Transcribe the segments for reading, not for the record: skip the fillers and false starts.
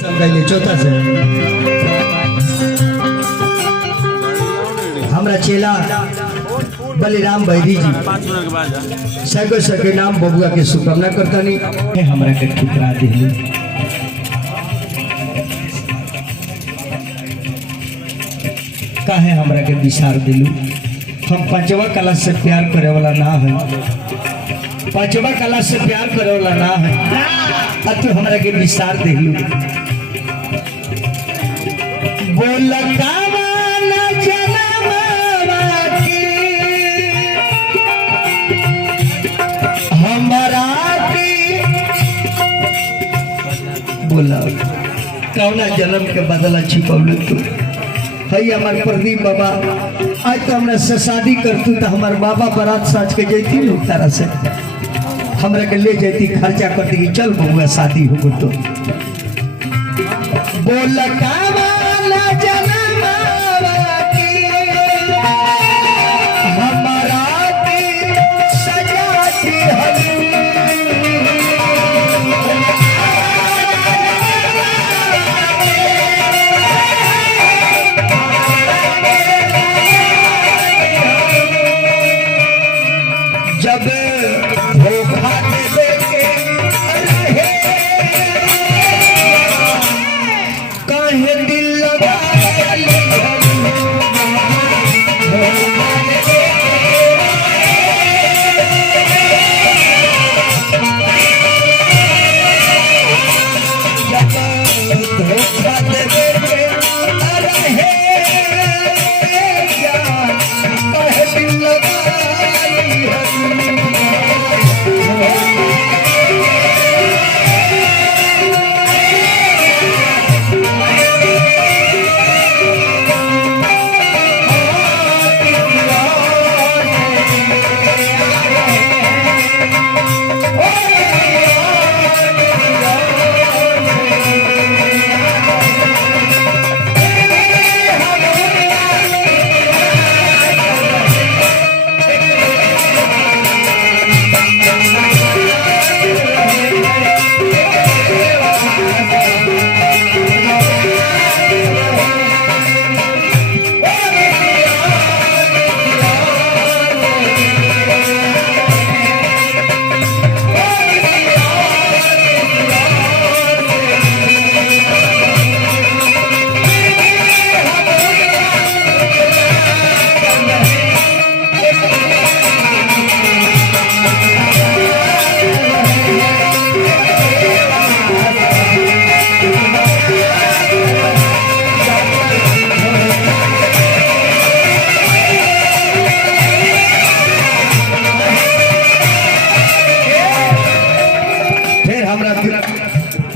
समझाइए चौथा से हमारा चेला बलिराम बैदी जी सगो सगे नाम बबुआ के शुभकामना करता नहीं हमरा के ठुकरा दिली काहे हमरा के विसार दिलू। हम पांचवा क्लास से प्यार करे वाला ना है, पांचवा क्लास से प्यार करे वाला ना है, तू हमरा के विसार दिलू। बोल कावाना जनमवा की हमरा की बोला कौना जन्म के बदला छिपौलू तू है हमार प्रदीप बाबा। आज तो हमरा से शादी करतू तो हमार बाबा बारात साज के जैती लोग तारा से हमरा के ले जैती खर्चा कर दी चल बउआ शादी हो तो बोल कावाना जनमवा की हमरा की सजाती हली जब धोखा दे के रहे काहे दिल लगा जब धोखा दे के रहे काहे दिल लगा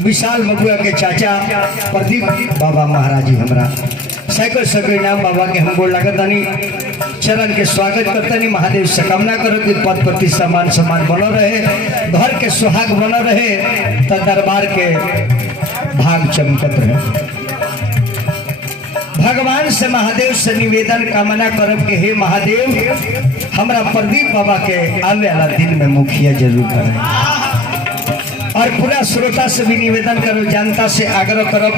विशाल बबुआ के चाचा प्रदीप बाबा महाराज जी हमरा सैकड़ सैकड़ नाम बाबा के हम बोल लगतानी चरण के स्वागत करतानी। महादेव से कामना करो कि पद प्रति समान समान बनो रहे, घर के सुहाग बनो रहे, तो दरबार के भाग चमकत रहे। भगवान से महादेव से निवेदन कामना करब के हे महादेव हमरा प्रदीप बाबा के आने वाला दिन में मुखिया जरूर करें। और पूरा श्रोता से भी निवेदन करो, जनता से आग्रह करो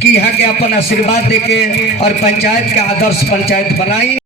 कि यहाँ के अपन आशीर्वाद देके और पंचायत का आदर्श पंचायत बनाई।